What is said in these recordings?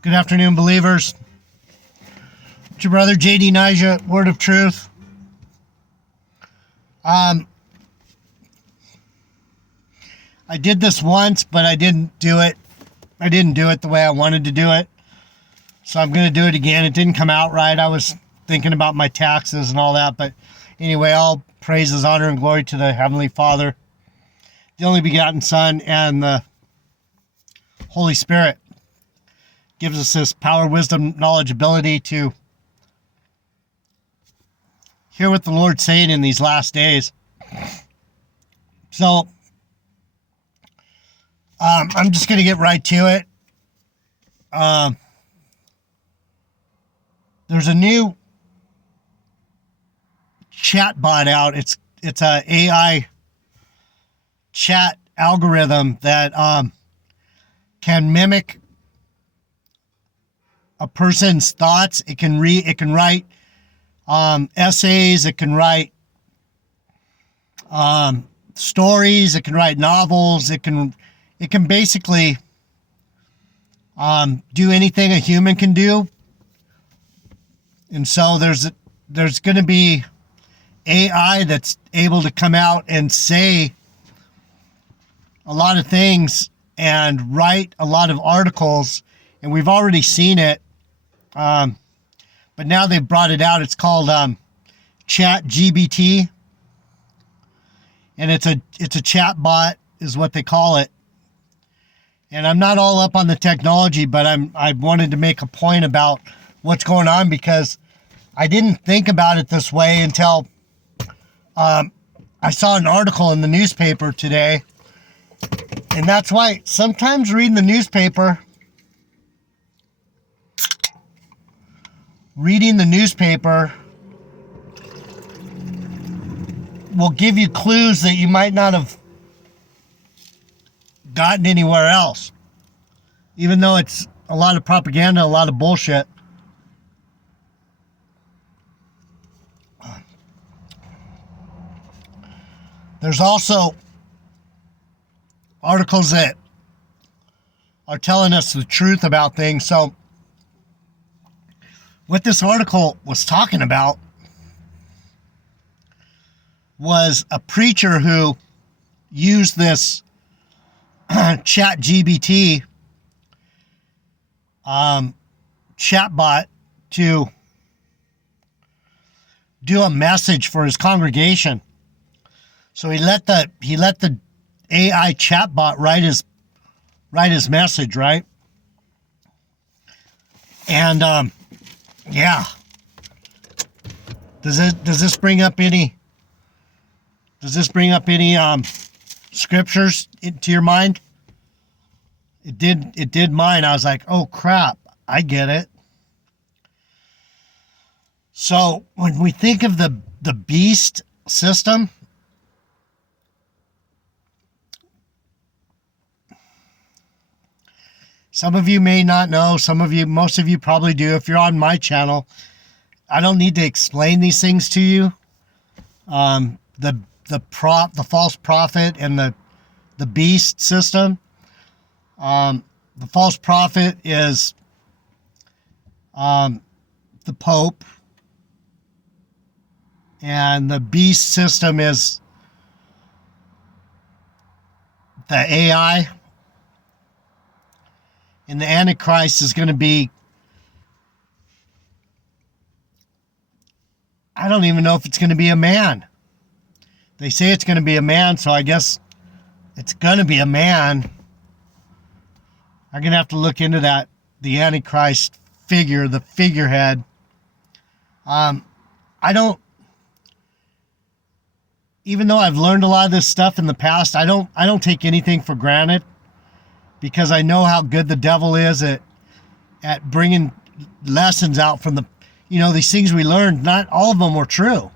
Good afternoon, believers. It's your brother JD Nija, Word of Truth. I did this once, but I didn't do it. I didn't do it the way I wanted to do it. So I'm going to do it again. It didn't come out right. I was thinking about my taxes and all that. But anyway, all praises, honor, and glory to the Heavenly Father, the only begotten Son, and the Holy Spirit. Gives us this power, wisdom, knowledge, ability to hear what the Lord's saying in these last days. So, I'm just going to get right to it. There's a new chat bot out. It's a AI chat algorithm that can mimic a person's thoughts. It can write essays. It can write stories. It can write novels. It can basically do anything a human can do. And so there's going to be AI that's able to come out and say a lot of things and write a lot of articles. And we've already seen it. But now they've brought it out. It's called ChatGBT, and it's a chat bot is what they call it. And I'm not all up on the technology, but I wanted to make a point about what's going on, because I didn't think about it this way until I saw an article in the newspaper today. And that's why sometimes reading the newspaper will give you clues that you might not have gotten anywhere else. Even though it's a lot of propaganda, a lot of bullshit. There's also articles that are telling us the truth about things. So what this article was talking about was a preacher who used this ChatGBT chatbot to do a message for his congregation. So he let the AI chatbot write his message, right? And yeah. Does this bring up any scriptures into your mind? It did mine. I was like, oh crap, I get it. So when we think of the beast system, some of you may not know, most of you probably do. If you're on my channel, I don't need to explain these things to you. The false prophet and the beast system. The false prophet is the Pope, and the beast system is the AI. And the Antichrist is going to be, I don't even know if it's going to be a man. They say it's going to be a man, so I guess it's going to be a man. I'm going to have to look into that, the Antichrist figure, the figurehead. Even though I've learned a lot of this stuff in the past, I don't take anything for granted, because I know how good the devil is at bringing lessons out from these things we learned. Not all of them were true.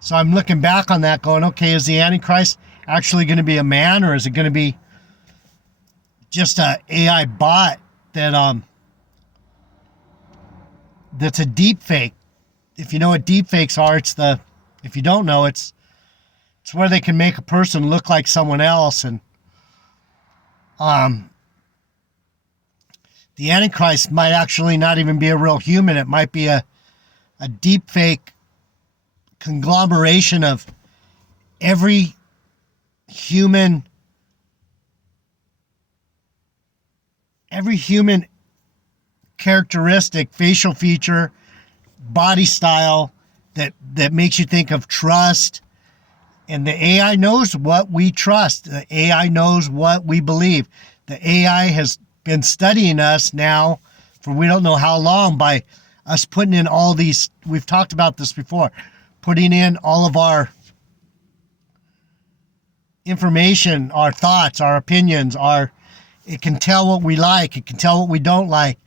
So I'm looking back on that going, okay, is the Antichrist actually going to be a man, or is it going to be just a AI bot that's a deep fake? If you know what deep fakes are, if you don't know, it's where they can make a person look like someone else. And the Antichrist might actually not even be a real human. It might be a deep fake conglomeration of every human characteristic, facial feature, body style that makes you think of trust. And the AI knows what we trust. The AI knows what we believe. The AI has been studying us now for we don't know how long by us putting in all these, we've talked about this before, putting in all of our information, our thoughts, our opinions, it can tell what we like, it can tell what we don't like,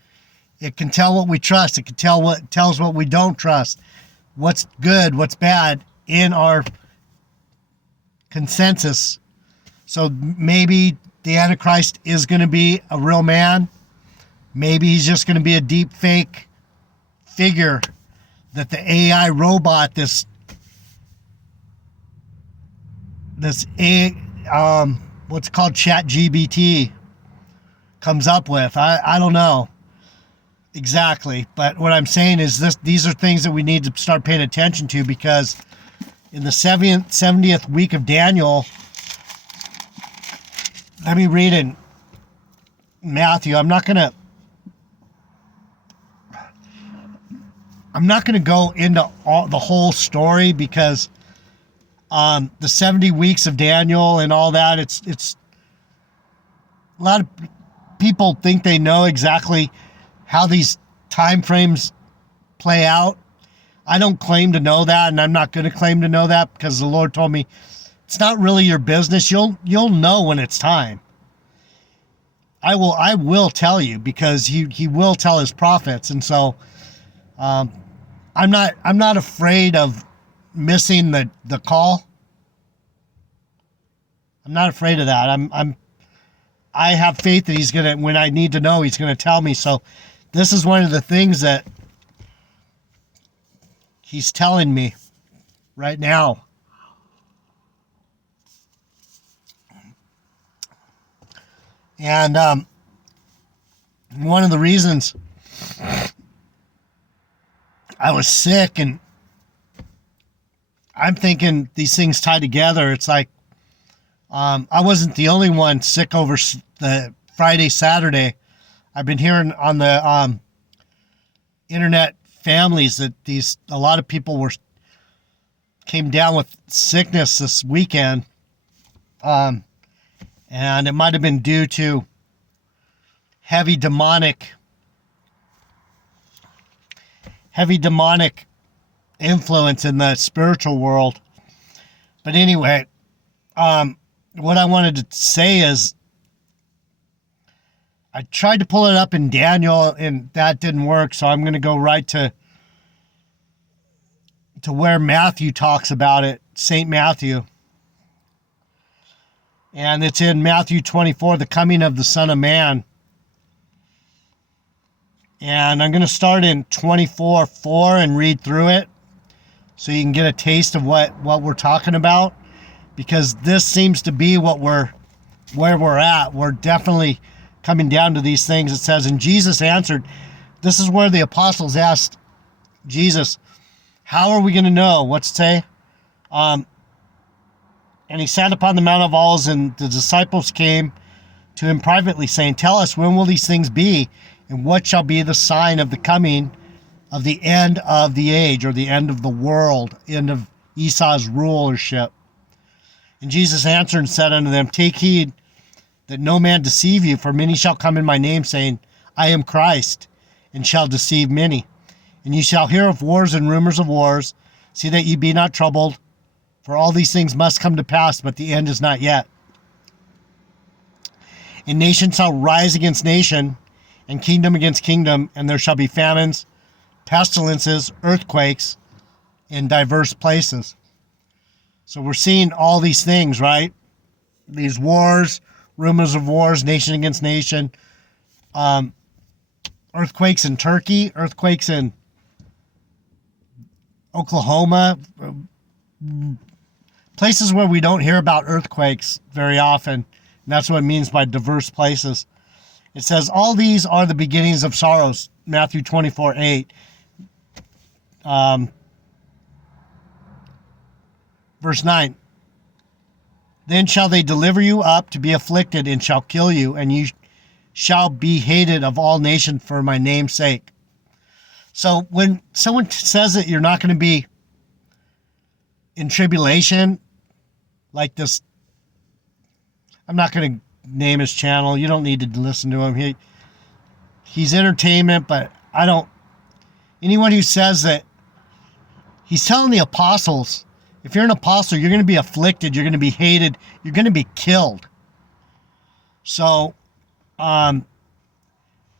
it can tell what we trust, it can tells what we don't trust, what's good, what's bad in our consensus. So maybe the Antichrist is going to be a real man. Maybe he's just going to be a deep fake figure that the AI robot, this what's called ChatGBT comes up with. I don't know exactly, but what I'm saying is these are things that we need to start paying attention to, because in the 70th week of Daniel, let me read in Matthew. I'm not gonna go into the whole story, because the 70 weeks of Daniel and all that, it's a lot of people think they know exactly how these time frames play out. I don't claim to know that, and I'm not going to claim to know that, because the Lord told me it's not really your business. You'll know when it's time. I will tell you, because he will tell his prophets, and so I'm not afraid of missing the call. I'm not afraid of that. I have faith that he's gonna, when I need to know, he's gonna tell me. So this is one of the things that he's telling me right now. And one of the reasons I was sick, and I'm thinking these things tie together. It's like I wasn't the only one sick over the Friday, Saturday. I've been hearing on the internet families that a lot of people came down with sickness this weekend, and it might have been due to heavy demonic influence in the spiritual world. But anyway, what I wanted to say is, I tried to pull it up in Daniel, and that didn't work, so I'm going to go right to where Matthew talks about it, St. Matthew. And it's in Matthew 24, the coming of the Son of Man. And I'm going to start in 24:4 and read through it, so you can get a taste of what we're talking about, because this seems to be where we're at. We're definitely coming down to these things. It says, and Jesus answered, this is where the apostles asked Jesus, how are we going to know? What's it say? And he sat upon the Mount of Olives, and the disciples came to him privately, saying, tell us, when will these things be? And what shall be the sign of the coming of the end of the age, or the end of the world, end of Esau's rulership? And Jesus answered and said unto them, take heed that no man deceive you, for many shall come in my name, saying, I am Christ, and shall deceive many. And ye shall hear of wars and rumors of wars. See that ye be not troubled, for all these things must come to pass, but the end is not yet. And nation shall rise against nation, and kingdom against kingdom, and there shall be famines, pestilences, earthquakes in diverse places. So we're seeing all these things, right? These wars, rumors of wars, nation against nation, earthquakes in Turkey, earthquakes in Oklahoma, places where we don't hear about earthquakes very often. And that's what it means by diverse places. It says, all these are the beginnings of sorrows, Matthew 24:8. Verse 9. Then shall they deliver you up to be afflicted, and shall kill you, and you shall be hated of all nations for my name's sake. So when someone says that you're not going to be in tribulation, like this, I'm not going to name his channel. You don't need to listen to him. He's entertainment, but anyone who says that, he's telling the apostles, if you're an apostle, you're going to be afflicted, you're going to be hated, you're going to be killed. So,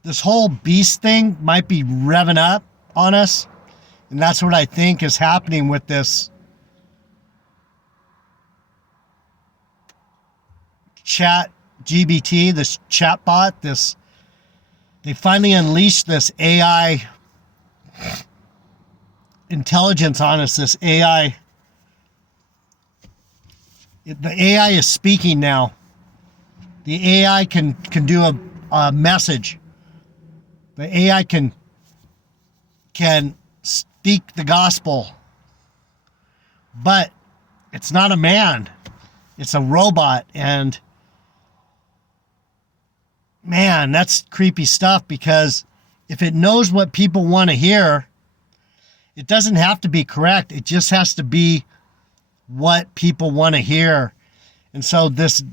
this whole beast thing might be revving up on us, and that's what I think is happening with this ChatGBT, this chatbot. They finally unleashed this AI intelligence on us. This AI, the AI is speaking now. The AI can do a message. The AI can speak the gospel, but it's not a man. It's a robot, and man, that's creepy stuff, because if it knows what people want to hear, it doesn't have to be correct. It just has to be what people want to hear. And so this,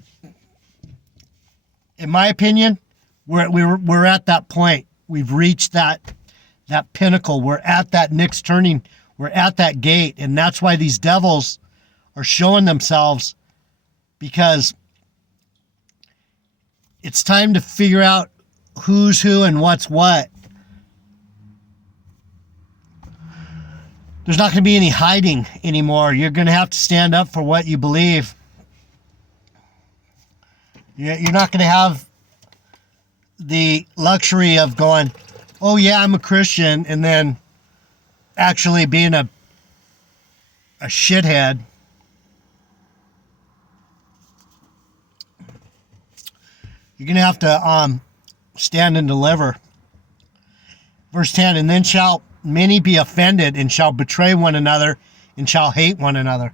in my opinion, we're at that point. We've reached that pinnacle. We're at that next turning. We're at that gate. And that's why these devils are showing themselves, because it's time to figure out who's who and what's what. There's not going to be any hiding anymore. You're going to have to stand up for what you believe. You're not going to have the luxury of going, oh yeah, I'm a Christian, and then actually being a shithead. You're going to have to stand and deliver. Verse 10, and then shall many be offended, and shall betray one another, and shall hate one another.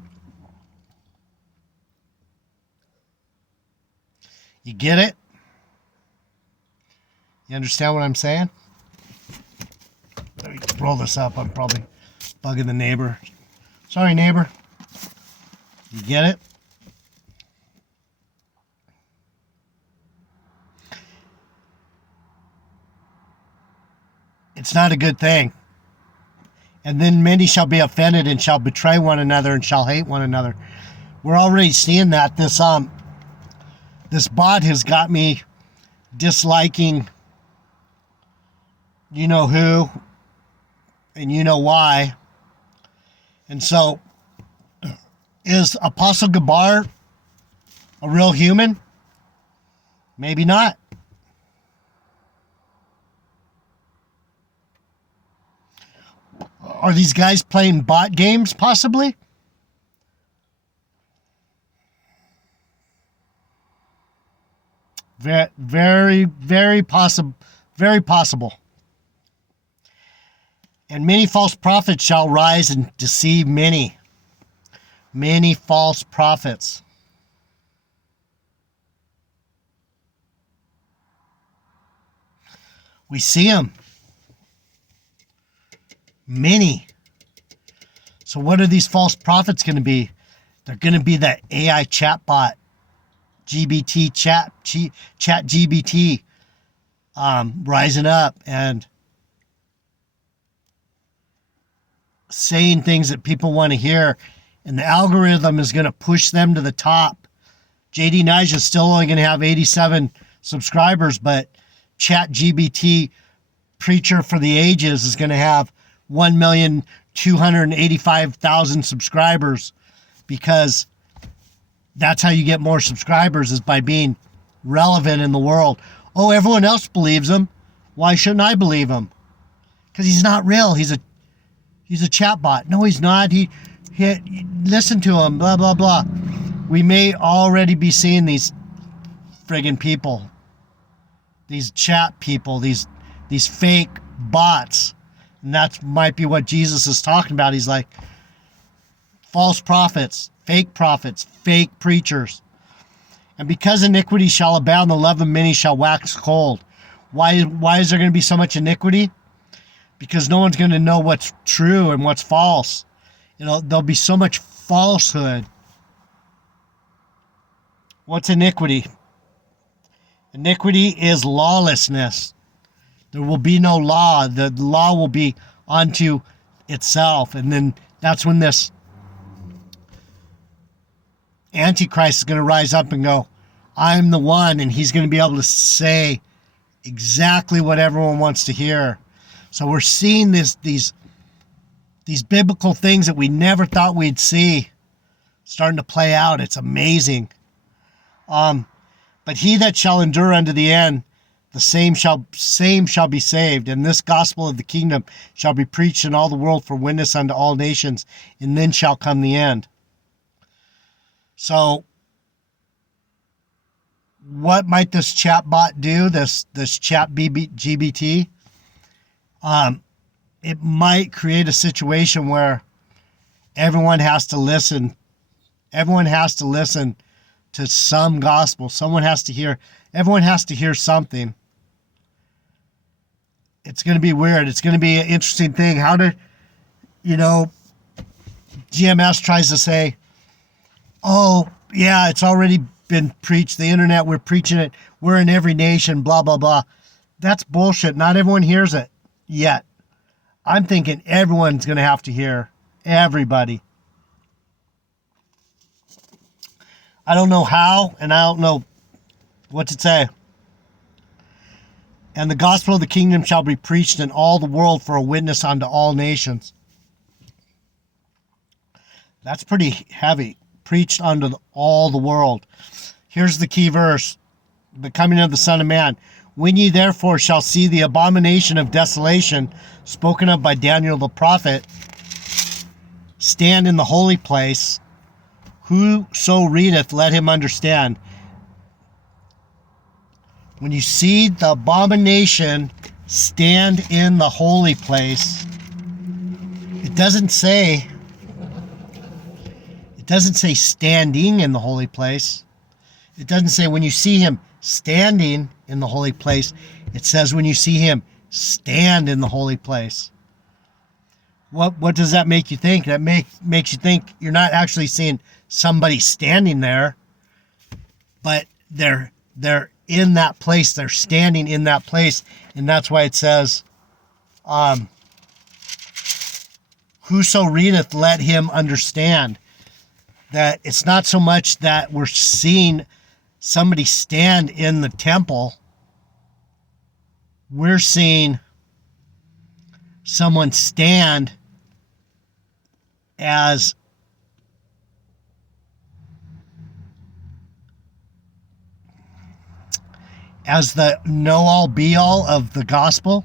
You get it? You understand what I'm saying? Let me roll this up. I'm probably bugging the neighbor. Sorry, neighbor. You get it? It's not a good thing. And then many shall be offended, and shall betray one another, and shall hate one another. We're already seeing that. This bot has got me disliking you know who, and you know why. And so, is Apostle Gabar a real human? Maybe not. Are these guys playing bot games, possibly? Very, very, very possible. Very possible. And many false prophets shall rise and deceive many. Many false prophets. We see them. Many. So what are these false prophets going to be? They're going to be that AI chatbot, ChatGBT, rising up and saying things that people want to hear, and the algorithm is going to push them to the top. JD Nige is still only going to have 87 subscribers, but ChatGBT, Preacher for the Ages, is going to have 1,285,000 subscribers, because that's how you get more subscribers, is by being relevant in the world. Oh, everyone else believes him. Why shouldn't I believe him? Because he's not real. He's a chatbot. No, he's not. He listen to him. Blah blah blah. We may already be seeing these friggin' people. these chat people, these fake bots. And that might be what Jesus is talking about. He's like, false prophets, fake preachers. And because iniquity shall abound, the love of many shall wax cold. Why is there going to be so much iniquity? Because no one's going to know what's true and what's false. There'll be so much falsehood. What's iniquity? Iniquity is lawlessness. There will be no law. The law will be unto itself. And then that's when this Antichrist is going to rise up and go, I'm the one, and he's going to be able to say exactly what everyone wants to hear. So we're seeing these biblical things that we never thought we'd see starting to play out. It's amazing. But he that shall endure unto the end, the same shall be saved. And this gospel of the kingdom shall be preached in all the world for witness unto all nations, and then shall come the end. So what might this chatbot do, this ChatGBT? It might create a situation where everyone has to listen. Everyone has to listen to some gospel. Everyone has to hear something. It's going to be weird. It's going to be an interesting thing. GMS tries to say, oh, yeah, it's already been preached. The internet, we're preaching it. We're in every nation, blah, blah, blah. That's bullshit. Not everyone hears it yet. I'm thinking everyone's going to have to hear. Everybody. I don't know how, and I don't know what to say. And the gospel of the kingdom shall be preached in all the world for a witness unto all nations. That's pretty heavy. Preached unto all the world. Here's the key verse. The coming of the Son of Man. When ye therefore shall see the abomination of desolation spoken of by Daniel the prophet stand in the holy place, whoso readeth, let him understand. When you see the abomination stand in the holy place, it doesn't say standing in the holy place. It doesn't say when you see him standing in the holy place. It says when you see him stand in the holy place. What does that make you think? That makes you think you're not actually seeing somebody standing there, but they're in that place. They're standing in that place, and that's why it says, whoso readeth, let him understand. That it's not so much that we're seeing somebody stand in the temple. We're seeing someone stand as the know-all be-all of the gospel.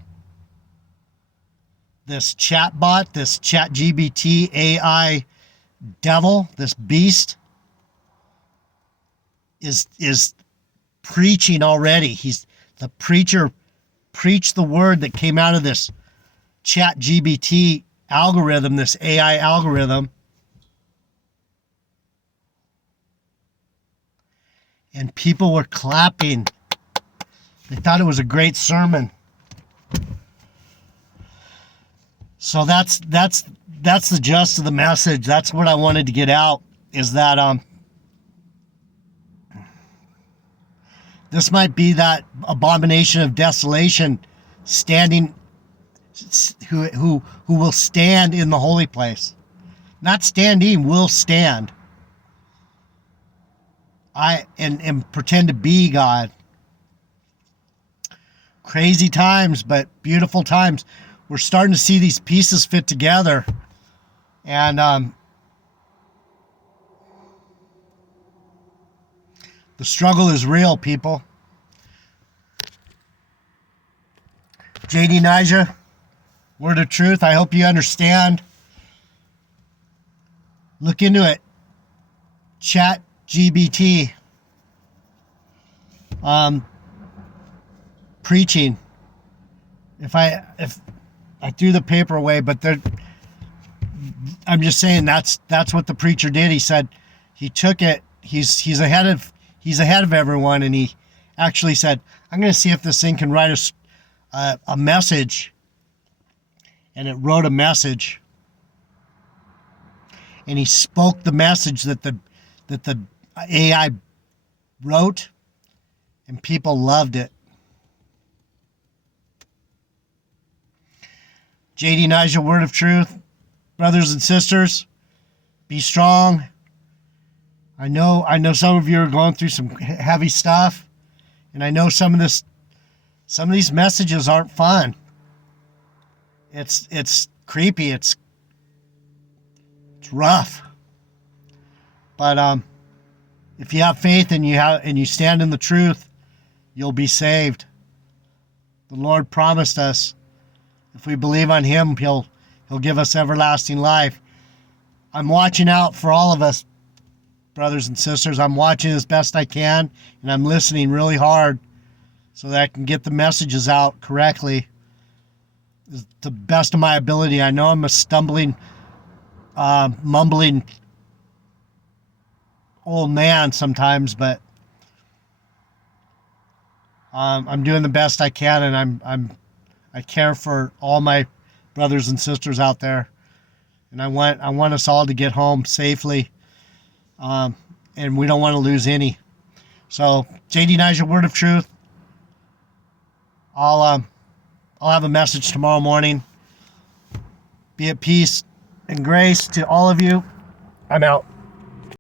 This chatbot, this ChatGBT AI devil, this beast, is preaching already. He's the preacher, preached the word that came out of this ChatGBT algorithm, this AI algorithm. And people were clapping. They thought it was a great sermon. So that's the gist of the message. That's what I wanted to get out, is that this might be that abomination of desolation standing, who will stand in the holy place. Not standing, will stand. And pretend to be God. Crazy times, but beautiful times. We're starting to see these pieces fit together. And the struggle is real, people. JD Nija, word of truth. I hope you understand. Look into it. ChatGBT. preaching. If I threw the paper away, but I'm just saying that's what the preacher did. He said he took it. He's ahead of everyone, and he actually said, "I'm going to see if this thing can write a message," and it wrote a message, and he spoke the message that the AI wrote, and people loved it. JD Nigel, word of truth. Brothers and sisters, be strong. I know some of you are going through some heavy stuff, and I know some of these messages aren't fun. It's creepy. It's rough. But if you have faith and you stand in the truth, you'll be saved. The Lord promised us, if we believe on Him, He'll give us everlasting life. I'm watching out for all of us, brothers and sisters. I'm watching as best I can, and I'm listening really hard so that I can get the messages out correctly to the best of my ability. I know I'm a stumbling, mumbling old man sometimes, but I'm doing the best I can, and I care for all my brothers and sisters out there, and I want us all to get home safely, and we don't want to lose any. So, JD Nigel, word of truth. I'll have a message tomorrow morning. Be at peace and grace to all of you. I'm out.